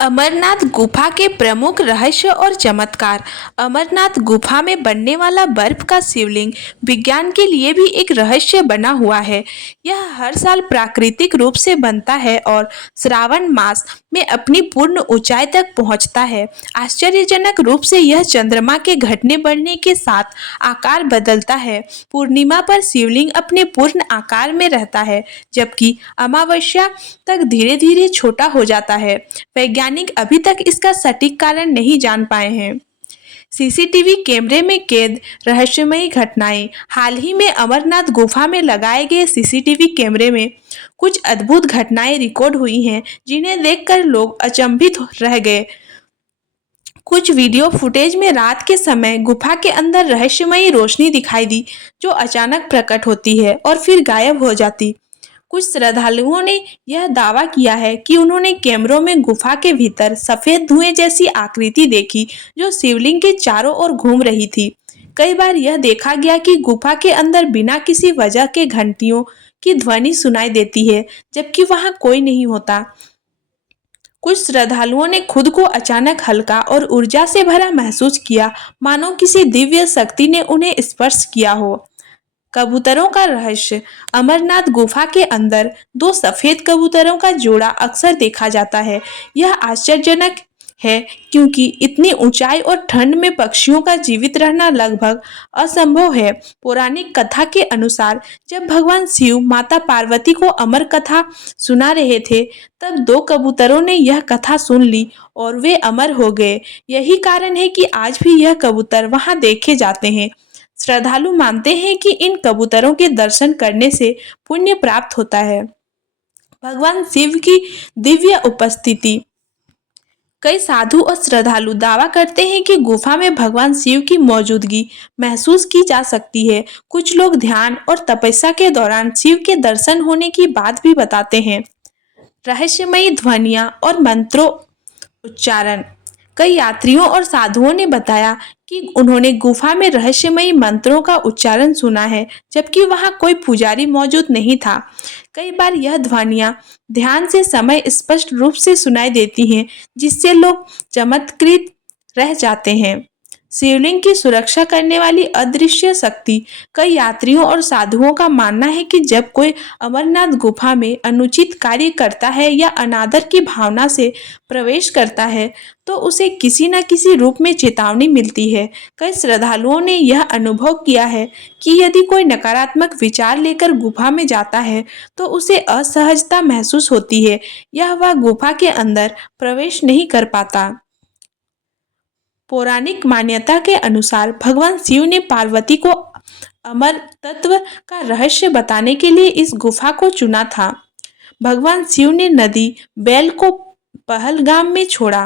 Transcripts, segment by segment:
अमरनाथ गुफा के प्रमुख रहस्य और चमत्कार। अमरनाथ गुफा में बनने वाला बर्फ का शिवलिंग विज्ञान के लिए भी एक रहस्य बना हुआ है। यह हर साल प्राकृतिक रूप से बनता है और श्रावण मास में अपनी पूर्ण ऊंचाई तक पहुंचता है। आश्चर्यजनक रूप से यह चंद्रमा के घटने बढ़ने के साथ आकार बदलता है। पूर्णिमा पर शिवलिंग अपने पूर्ण आकार में रहता है, जबकि अमावस्या तक धीरे धीरे छोटा हो जाता है। वैज्ञानिक अभी तक इसका सटीक कारण नहीं जान पाए हैं। सीसीटीवी कैमरे में कैद रहस्यमयी घटनाएं। हाल ही में अमरनाथ गुफा में लगाए गए सीसीटीवी कैमरे में कुछ अद्भुत घटनाएं रिकॉर्ड हुई हैं, जिन्हें देखकर लोग अचंभित रह गए। कुछ वीडियो फुटेज में रात के समय गुफा के अंदर रहस्यमयी रोशनी दिखाई दी, जो अचानक प्रकट होती है और फिर गायब हो जाती। कुछ श्रद्धालुओं ने यह दावा किया है कि उन्होंने कैमरों में गुफा के भीतर सफेद धुएं जैसी आकृति देखी, जो शिवलिंग के चारों ओर घूम रही थी। कई बार यह देखा गया कि गुफा के अंदर बिना किसी वजह के घंटियों की ध्वनि सुनाई देती है, जबकि वहां कोई नहीं होता। कुछ श्रद्धालुओं ने खुद को अचानक हल्का और ऊर्जा से भरा महसूस किया, मानो किसी दिव्य शक्ति ने उन्हें स्पर्श किया हो। कबूतरों का रहस्य। अमरनाथ गुफा के अंदर दो सफेद कबूतरों का जोड़ा अक्सर देखा जाता है। यह आश्चर्यजनक है, क्योंकि इतनी ऊंचाई और ठंड में पक्षियों का जीवित रहना लगभग असंभव है। पौराणिक कथा के अनुसार जब भगवान शिव माता पार्वती को अमर कथा सुना रहे थे, तब दो कबूतरों ने यह कथा सुन ली और वे अमर हो गए। यही कारण है कि आज भी यह कबूतर वहां देखे जाते हैं। श्रद्धालु मानते हैं कि इन कबूतरों के दर्शन करने से पुण्य प्राप्त होता है। भगवान शिव की दिव्य उपस्थिति। कई साधु और श्रद्धालु दावा करते हैं कि गुफा में भगवान शिव की मौजूदगी महसूस की जा सकती है। कुछ लोग ध्यान और तपस्या के दौरान शिव के दर्शन होने की बात भी बताते हैं। रहस्यमयी ध्वनियां और मंत्रों उच्चारण। कई यात्रियों और साधुओं ने बताया कि उन्होंने गुफा में रहस्यमयी मंत्रों का उच्चारण सुना है, जबकि वहां कोई पुजारी मौजूद नहीं था। कई बार यह ध्वनियां ध्यान से समय स्पष्ट रूप से सुनाई देती हैं, जिससे लोग चमत्कृत रह जाते हैं। शिवलिंग की सुरक्षा करने वाली अदृश्य शक्ति। कई यात्रियों और साधुओं का मानना है कि जब कोई अमरनाथ गुफा में अनुचित कार्य करता है या अनादर की भावना से प्रवेश करता है, तो उसे किसी न किसी रूप में चेतावनी मिलती है। कई श्रद्धालुओं ने यह अनुभव किया है कि यदि कोई नकारात्मक विचार लेकर गुफा में जाता है, तो उसे असहजता महसूस होती है या वह गुफा के अंदर प्रवेश नहीं कर पाता। पौराणिक मान्यता के अनुसार भगवान शिव ने पार्वती को अमर तत्व का रहस्य बताने के लिए इस गुफा को चुना था। भगवान शिव ने नदी बैल को पहलगाम में छोड़ा।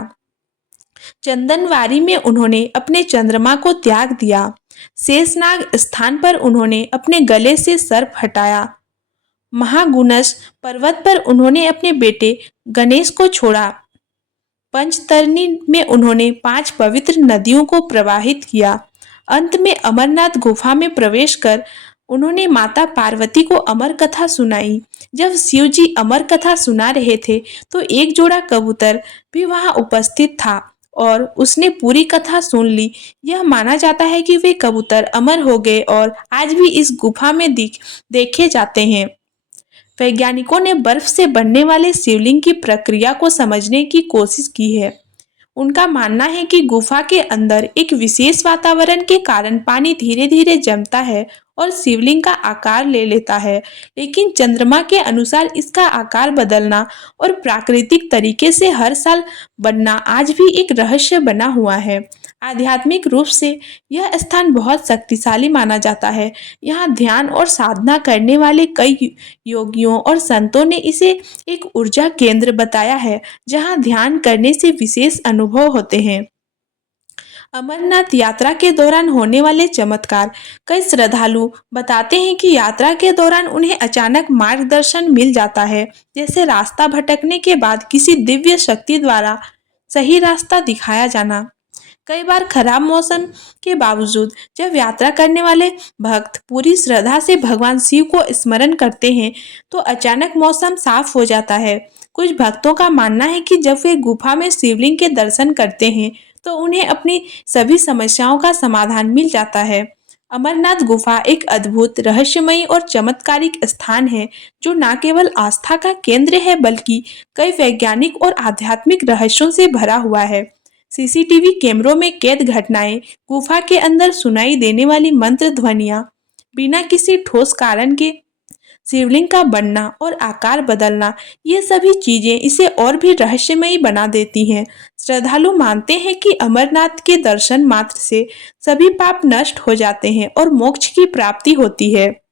चंदनवारी में उन्होंने अपने चंद्रमा को त्याग दिया। शेषनाग स्थान पर उन्होंने अपने गले से सर्प हटाया। महागुनस पर्वत पर उन्होंने अपने बेटे गणेश को छोड़ा। पंचतरणी में उन्होंने 5 पवित्र नदियों को प्रवाहित किया। अंत में अमरनाथ गुफा में प्रवेश कर उन्होंने माता पार्वती को अमर कथा सुनाई। जब शिव जी अमर कथा सुना रहे थे, तो एक जोड़ा कबूतर भी वहां उपस्थित था और उसने पूरी कथा सुन ली। यह माना जाता है कि वे कबूतर अमर हो गए और आज भी इस गुफा में देखे जाते हैं। वैज्ञानिकों ने बर्फ से बनने वाले शिवलिंग की प्रक्रिया को समझने की कोशिश की है। उनका मानना है कि गुफा के अंदर एक विशेष वातावरण के कारण पानी धीरे धीरे जमता है और शिवलिंग का आकार ले लेता है, लेकिन चंद्रमा के अनुसार इसका आकार बदलना और प्राकृतिक तरीके से हर साल बनना आज भी एक रहस्य बना हुआ है। आध्यात्मिक रूप से यह स्थान बहुत शक्तिशाली माना जाता है। यहाँ ध्यान और साधना करने वाले कई योगियों और संतों ने इसे एक ऊर्जा केंद्र बताया है, जहाँ ध्यान करने से विशेष अनुभव होते हैं। अमरनाथ यात्रा के दौरान होने वाले चमत्कार। कई श्रद्धालु बताते हैं कि यात्रा के दौरान उन्हें अचानक मार्गदर्शन मिल जाता है, जैसे रास्ता भटकने के बाद किसी दिव्य शक्ति द्वारा सही रास्ता दिखाया जाना। कई बार खराब मौसम के बावजूद जब यात्रा करने वाले भक्त पूरी श्रद्धा से भगवान शिव को स्मरण करते हैं, तो अचानक मौसम साफ हो जाता है। कुछ भक्तों का मानना है कि जब वे गुफा में शिवलिंग के दर्शन करते हैं तो उन्हें अपनी सभी समस्याओं का समाधान मिल जाता है। अमरनाथ गुफा एक अद्भुत, रहस्यमयी और चमत्कारिक स्थान है जो न केवल आस्था का केंद्र है बल्कि कई वैज्ञानिक और आध्यात्मिक रहस्यों से भरा हुआ है। सीसीटीवी कैमरों में कैद घटनाएं, गुफा के अंदर सुनाई देने वाली मंत्र ध्वनियां, बिना किसी ठोस कारण के शिवलिंग का बनना और आकार बदलना, ये सभी चीजें इसे और भी रहस्यमयी बना देती हैं। श्रद्धालु मानते हैं कि अमरनाथ के दर्शन मात्र से सभी पाप नष्ट हो जाते हैं और मोक्ष की प्राप्ति होती है।